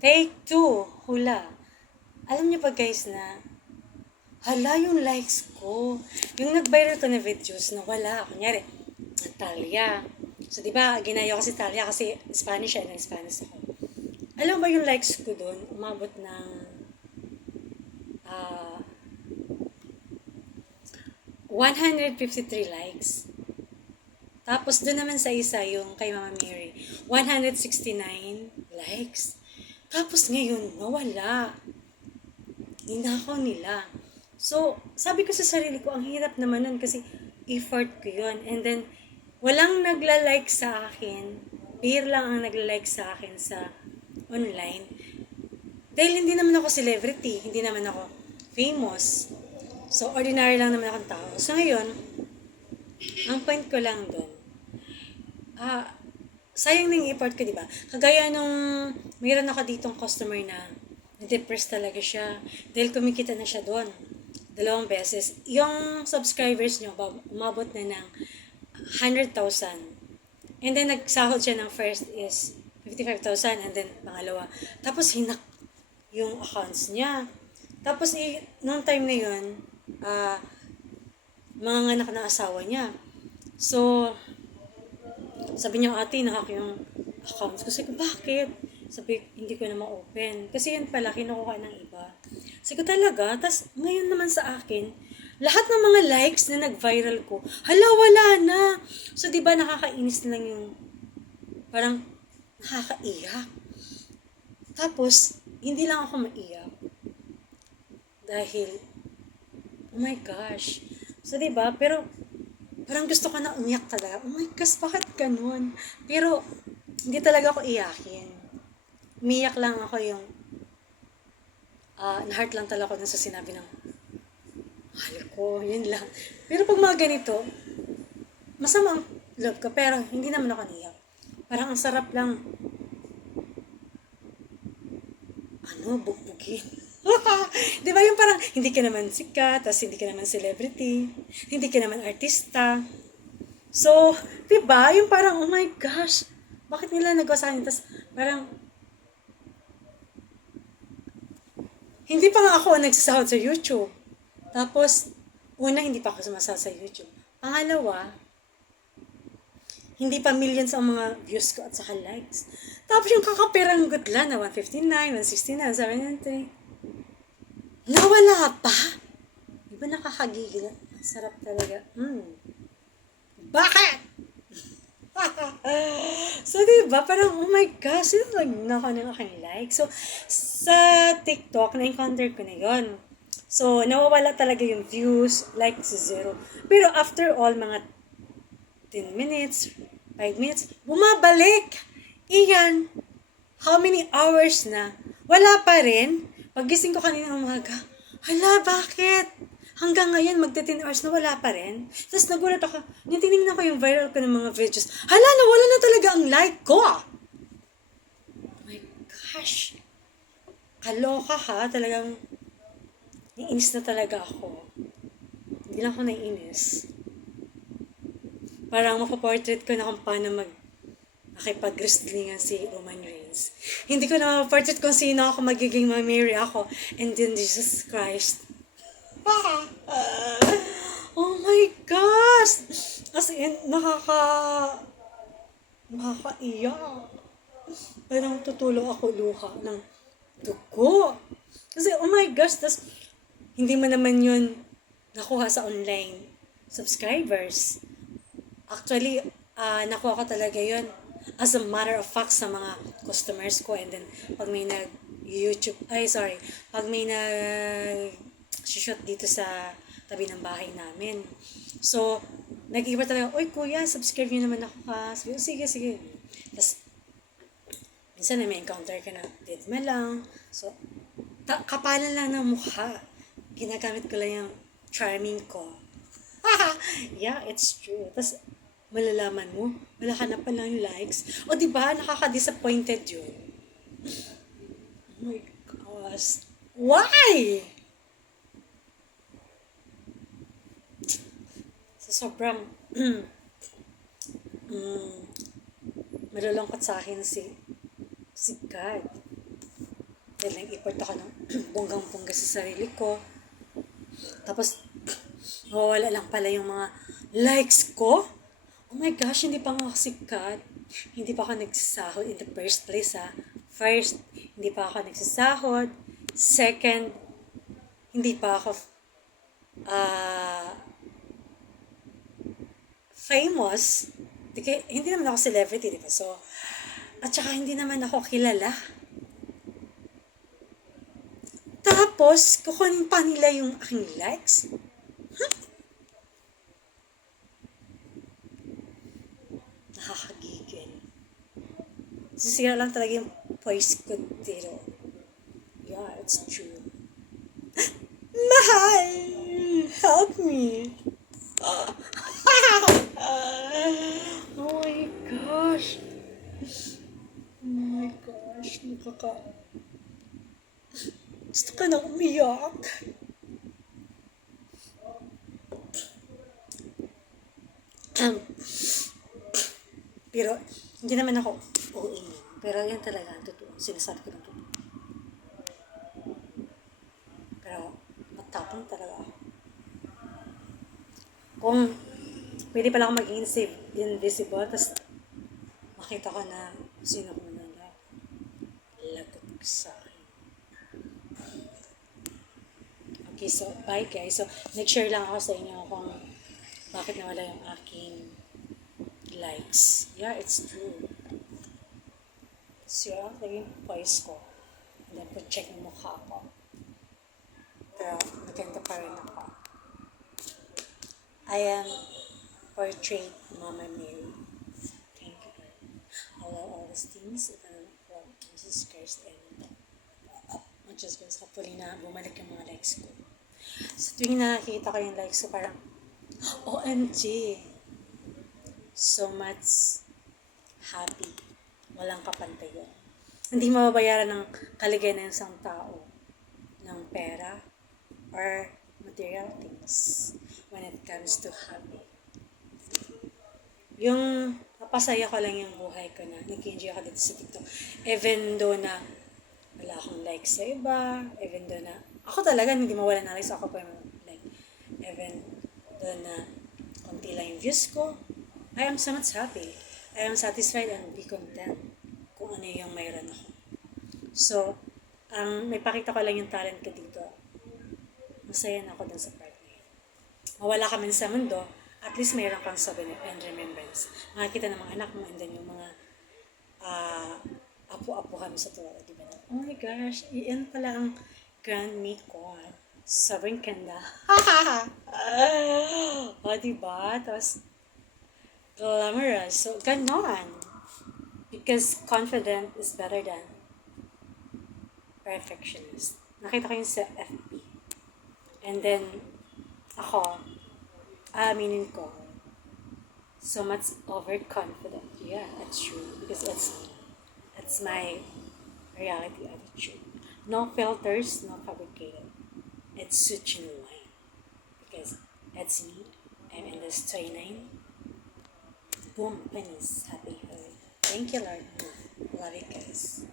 Take two, hula. Alam niyo ba guys na, hala yung likes ko. Yung nag-viral ko na videos na wala. Kunyari, Talia. So, di ba, ginaya ko si Talia kasi Spanish siya, Spanish ako. Alam mo ba yung likes ko doon? Umabot ng ah 153 likes. Tapos doon naman sa isa, yung kay Mama Mary, 169 likes. Tapos ngayon, nawala. Ninakaw nila. So, sabi ko sa sarili ko, ang hirap naman nun kasi effort ko yun. And then, walang nagla-like sa akin. Peer lang ang nagla-like sa akin sa online. Dahil hindi naman ako celebrity, hindi naman ako famous. So, ordinary lang naman akong tao. So, ngayon, ang point ko lang doon, sayang na yung effort ko, di ba? Kagaya nung mayroon ako ditong customer na na-depress talaga siya dahil kumikita na siya doon. 2 beses. Yung subscribers niyo, umabot na ng 100,000. And then, nagsahod siya ng first is 55,000 and then pangalawa. Tapos, hinak yung accounts niya. Tapos, noong time na yun, mga anak ng asawa niya. So, sabi niya, ate, nahak yung accounts. Kasi ko, bakit? Sabi, hindi ko na ma-open. Kasi yan pala, kinukuha ng iba. Sabi ko talaga, tas ngayon naman sa akin, lahat ng mga likes na nag-viral ko, hala, wala na. So, di ba nakakainis na lang yung, parang, nakakaiyak. Tapos, hindi lang ako maiyak. Dahil, oh my gosh. So, di ba? Pero, parang gusto ko na umiyak talaga. Oh my gosh, bakit ganun? Pero, hindi talaga ako iyakin. Umiyak lang ako yung, na-heart lang talaga ako dun sa sinabi ng, mahal ko, yun lang. Pero pag mga ganito, masama ang love ko, pero hindi naman ako niyak. Parang ang sarap lang, bugbugin. Di ba yung parang, hindi ka naman sikat, tas hindi ka naman celebrity, hindi ka naman artista. So, di ba yung parang, oh my gosh, bakit nila nagawa sa akin? Tas parang, hindi pa nga ako nagsasahod sa YouTube. Tapos, una, hindi pa ako sumasahod sa YouTube. Pangalawa, hindi pa millions ang mga views ko at saka likes. Tapos yung kakaperang gudla na 159, 169, 793. Nawala pa? Di ba nakakagigil? Sarap talaga. Bakit? So, diba, parang, oh my gosh, sino nag-naka ng aking like? So, sa TikTok, na-encounter ko na yon. So, nawawala talaga yung views, like zero. Pero after all, mga 10 minutes, 5 minutes, bumabalik. Iyan, how many hours na? Wala pa rin. Paggising ko kanina umaga, hala, bakit? Hanggang ngayon, magte-10 hours na wala pa rin. Tapos nagulat ako, tinignan ko yung viral ko ng mga videos. Hala, nawala na talaga ang like ko. Oh my gosh. Kaloka ha, talagang naiinis na talaga ako. Hindi lang ako naiinis. Parang mapaportrait ko na kung paano nakipag-wrestlingan si Roman Reigns. Hindi ko na mapaportrait kung sino ako magiging Mary ako. And then Jesus Christ. Oh my gosh! As in, nakakaiyak. Parang tutulong ako luha ng dugo. Kasi, oh my gosh, tas, hindi mo naman yun nakuha sa online subscribers. Actually, nakuha ko talaga yun as a matter of fact sa mga customers ko. And then, pag may pag may shoot dito sa tabi ng bahay namin. So, nag-iba talaga, oy kuya, subscribe nyo naman ako ha. Sige, sige. Tapos, minsan na may encounter ka na, deadma lang. So, kapalan lang ng mukha. Ginagamit ko lang yung charming ko. Yeah, it's true. Tapos, malalaman mo, wala ka na palang likes. O, diba, nakaka-disappointed yun. Oh my gosh. Why? So, sobrang malulungkot sa akin si God. Dahil nag-effort ako ng bonggang-bongga sa sarili ko. Tapos, mawawala lang pala yung mga likes ko. Oh my gosh, hindi pa nga ako sikat. Hindi pa ako nagsasahod in the first place, ha. First, hindi pa ako nagsasahod. Second, hindi pa ako famous. Hindi naman ako celebrity, di ba? So, at saka hindi naman ako kilala. Tapos, kukunin pa nila yung aking likes. Nakakagigil. Sisira lang talaga yung voice ko dito. Yeah, it's true. Mahal! Help me! Oh my gosh! Oh my gosh! Gusto ka na umiyak. Pero, hindi naman ako OA. Pero yan talaga ang totoo. Sinasabi ko ng totoo. Pero, matapang talaga ako. Kung pwede pala ako maging invisible, tapos makita ko na sino ko na lagot sa akin. Okay, so bye guys. So, nag-share lang ako sa inyo kung bakit nawala yung aking likes. Yeah, it's true. So, naging voice ko. And then, check yung mukha ko. Pero, maganda pa rin ako. I am portrayed Mama Mary. Thank you, Lord. All these things, from Jesus Christ and just because hopefully na bumalik yung mga likes ko. So, tuwing nakikita ko yung likes ko, parang, OMG! So much happy. Walang kapantay yun. Hindi mababayaran ng kaligayahan ng isang tao ng pera or material things when it comes to happy. Yung napasaya ko lang yung buhay ko na nag-enjoy ako dito sa TikTok. Even though na wala akong likes sa iba, even though na ako talaga hindi mawala na likes, ako pa yung like, even though na konti lang yung views ko, I am so much happy. I am satisfied and be content kung ano yung mayroon ako. So, may pakita ko lang yung talent ko dito. Masaya na ako dun sa part na yun. Mawala ka man sa mundo, at least mayroon kang souvenir and remembrance. Makikita ng mga anak mo and then yung mga apo-apuhan sa tuwa. Diba? Oh my gosh, iyan pala ang Grand Me ko. Sobrang ganda. O, diba? Tapos, glamorous. So, ganon. Because confident is better than perfectionist. Nakita ko yun sa FB. And then, ako, aminin ko, so much overconfident. Yeah, that's true. Because that's my reality attitude. No filters, no fabricated. It's such a wine. Because that's me. I'm in this 29. Boom, penis, happy hood. Thank you, Lord. Love you guys.